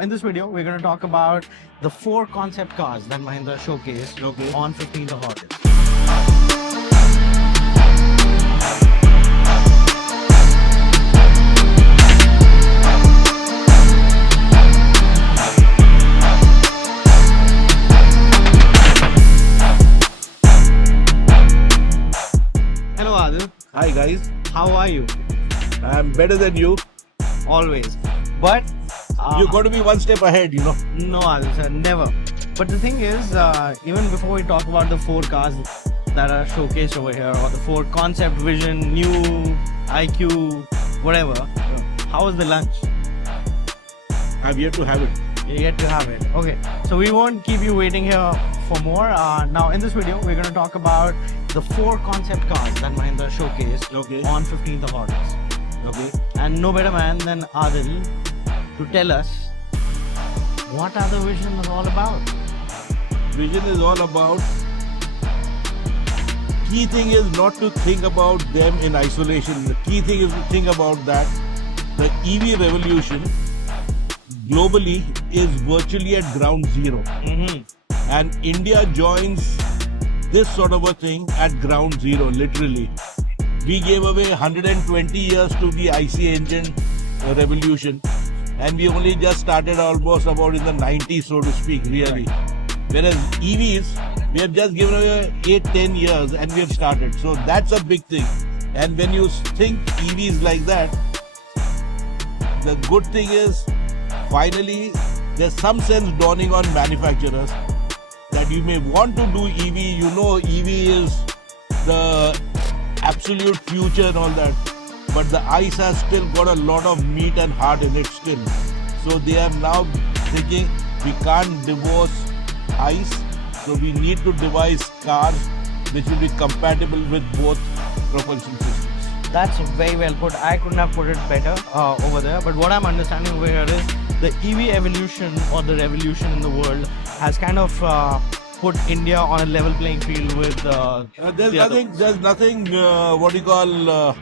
In this video, we're going to talk about the 4 concept cars that Mahindra showcased on 15th of August. Hello Adil, Hi guys, how are you? I'm better than you. Always. But You got to be one step ahead, you know. no Adil sir, never. But the thing is, even before we talk about the 4 cars that are showcased over here, or the 4 concept vision, new IQ, whatever, how was the lunch? I've yet to have it. You yet to have it. Okay, so we won't keep you waiting here for more. Now, in this video, we're going to talk about the 4 concept cars that Mahindra showcased on 15th of August. Okay. And no better man than Adil to tell us what are the vision is all about. Vision is all about. Key thing is not to think about them in isolation. The key thing is to think about that the EV revolution globally is virtually at ground zero. And India joins this sort of a thing at ground zero, literally. We gave away 120 years to the IC engine revolution, and we only just started almost about in the 90s, so to speak, really. Whereas EVs, we have just given away 8-10 years and we have started. So that's a big thing. And when you think EVs like that, the good thing is finally there's some sense dawning on manufacturers that you may want to do EV, you know EV is the absolute future and all that, but the ICE has still got a lot of meat and heart in it still. So they are now thinking we can't divorce ICE, so we need to devise cars which will be compatible with both propulsion systems. That's very well put. I couldn't have put it better over there. But what I'm understanding over here is the EV evolution or the revolution in the world has kind of put India on a level playing field with There's nothing what do you call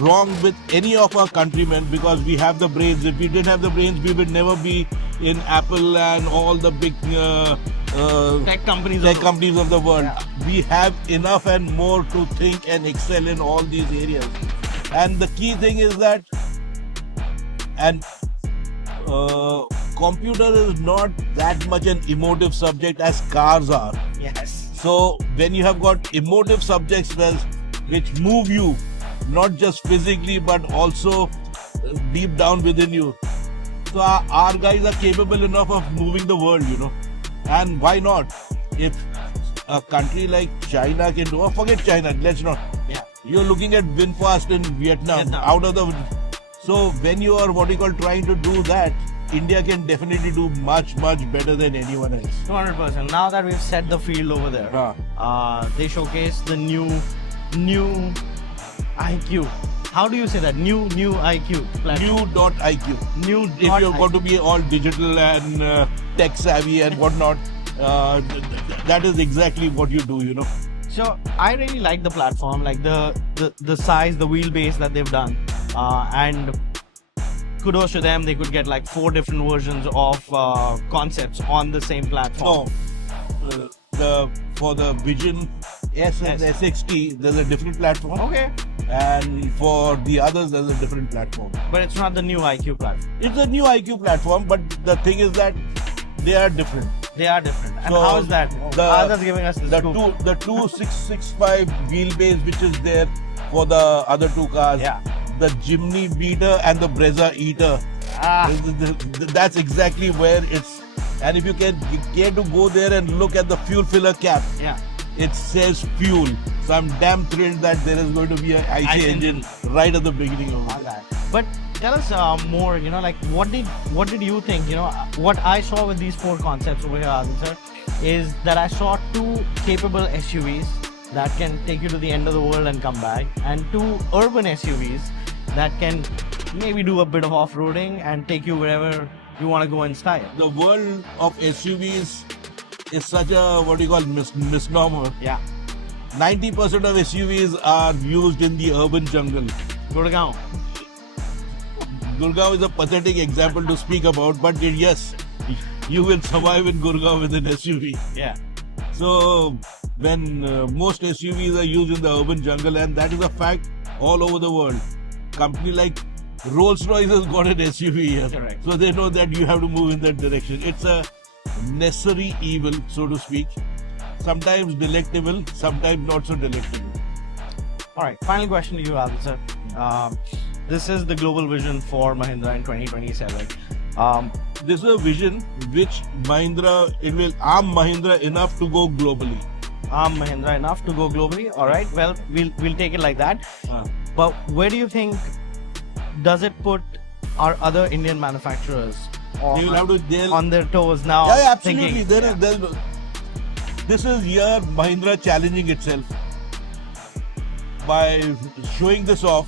wrong with any of our countrymen because we have the brains. If we didn't have the brains, we would never be in Apple and all the big tech companies of the world. Yeah. We have enough and more to think and excel in all these areas. And the key thing is that computer is not that much an emotive subject as cars are. Yes. So when you have got emotive subjects which move you, not just physically but also deep down within you. So our guys are capable enough of moving the world, you know. And why not? If a country like China can do, or forget China, let's not. Yeah. You're looking at VinFast in Vietnam. So when you are trying to do that, India can definitely do much better than anyone else. 200%. Now that we've set the field over there, they showcase the new IQ. How do you say that? New IQ platform. New.IQ. New. If you're going to be all digital and tech savvy and whatnot, that is exactly what you do, you know. So I really like the platform, like the size, the wheelbase that they've done, and kudos to them. They could get like 4 different versions of concepts on the same platform. No, for the Vision S and SXT, there's a different platform. Okay. And for the others, there's a different platform. But it's not the new IQ platform. It's a new IQ platform, but the thing is that they are different. They are different. And So how is that? Others giving us the scoop. the 2665 wheelbase, which is there for the other 2 cars. Yeah. The Jimny Beater and the Brezza Eater. That's exactly where it's. And if you care to go there and look at the fuel filler cap, Yeah. it says fuel. So I'm damn thrilled that there is going to be an IC engine right at the beginning of it. But tell us more, you know, like what did you think? You know, what I saw with these 4 concepts over here, Adil sir, is that I saw 2 capable SUVs that can take you to the end of the world and come back, and 2 urban SUVs that can maybe do a bit of off-roading and take you wherever you want to go in style. The world of SUVs is such a misnomer. Yeah. 90% of SUVs are used in the urban jungle. Gurgaon. Gurgaon is a pathetic example to speak about, but yes, you will survive in Gurgaon with an SUV. Yeah. So when most SUVs are used in the urban jungle, and that is a fact all over the world. Company like Rolls-Royce has got an SUV here, Correct. so they know that you have to move in that direction. It's a necessary evil, so to speak. Sometimes delectable, sometimes not so delectable. All right. Final question to you, Adil sir. This is the global vision for Mahindra in 2027. This is a vision which Mahindra, it will arm Mahindra enough to go globally. Arm Mahindra enough to go globally. All right. Well, we'll take it like that. But where do you think does it put our other Indian manufacturers They will have to, they'll, on their toes now? yeah, absolutely. Thinking, This is here Mahindra challenging itself by showing this off.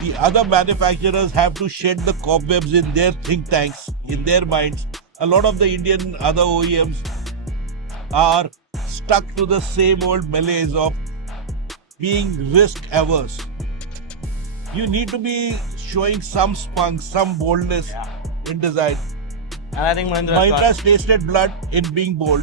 The other manufacturers have to shed the cobwebs in their think tanks, in their minds. A lot of the Indian other OEMs are stuck to the same old malaise of being risk averse. You need to be showing some spunk, some boldness Yeah. in design. And I think Mahindra Mahindra's tasted blood in being bold,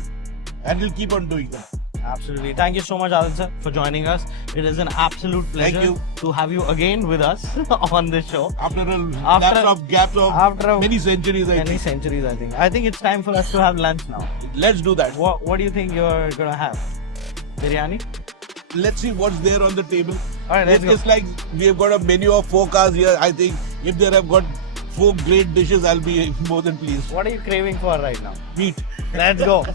and will keep on doing that. Absolutely. Thank you so much, Adil sir, for joining us. It is an absolute Thank pleasure you. to have you again with us on this show. After a After- gaps of after a- many centuries, I Many think. centuries, I think. I think it's time for us to have lunch now. Let's do that. What do you think you're gonna have? Biryani? Let's see what's there on the table. All right, let's It's go. like we have got a menu of 4 cars here. I think if they have got 4 great dishes, I'll be more than pleased. What are you craving for right now? Meat. Let's go.